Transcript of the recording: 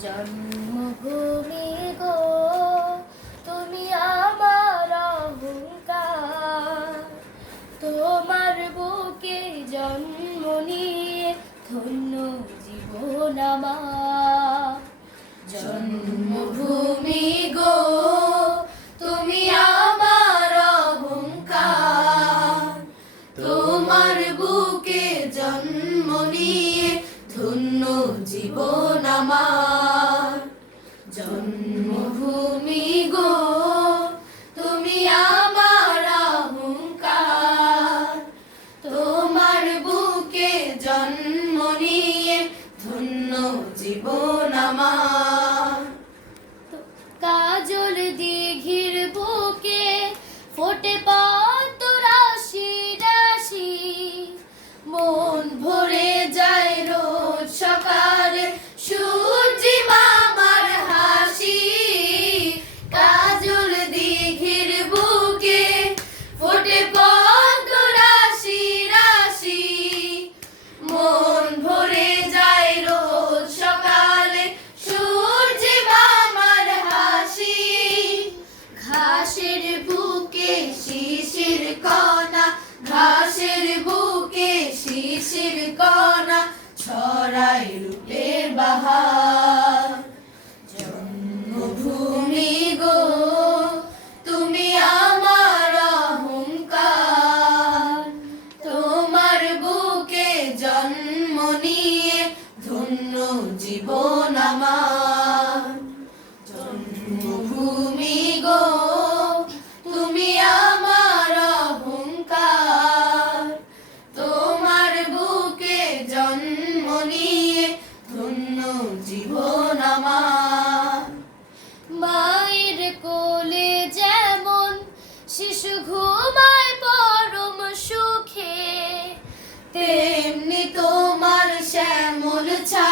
জন্মভূমি গো তুমি আমার অহংকার, তোমার বুকে জন্ম নিয়ে ধন্য জীবন আমার। জন্মভূমি গো তুমি আমার অহংকার, তোমার বুকে জন্ম নিয়ে ধন্য জীবন আমার। জন্মভূমি গো তুমি আমার অহংকার, তোমার বুকে জন্ম নিয়ে ধন্য জীবন আমার। কাজল দিঘির বুকে ফোটে পদ্ম রাশি রাশি, মন ভরে যায় রোজ সকালে সূর্যি মামার হাসি। কাজল দিঘির বুকে ফোটে পদ্ম রাশি রাশি, মন ভরে যায় রোজ সকালে সূর্যি মামার হাসি। ঘাসের বুকে শিশির কণা, ঘাসের বুকে শিশির কণা ছড়ায় রূপের বাহার। জন্মভূমি গো তুমি আমার অহংকার, তোমার বুকে জন্ম নিয়ে ধন্য জীবন আমার। জন্মভূমি গো তুমি আমার অহংকার, তোমার বুকে জন্ম নিয়ে ধন্য জীবন আমার। মায়ের কোলে যেমন শিশু ঘুমায় পরম সুখে, তেমনি তোমার শ্যামল ছা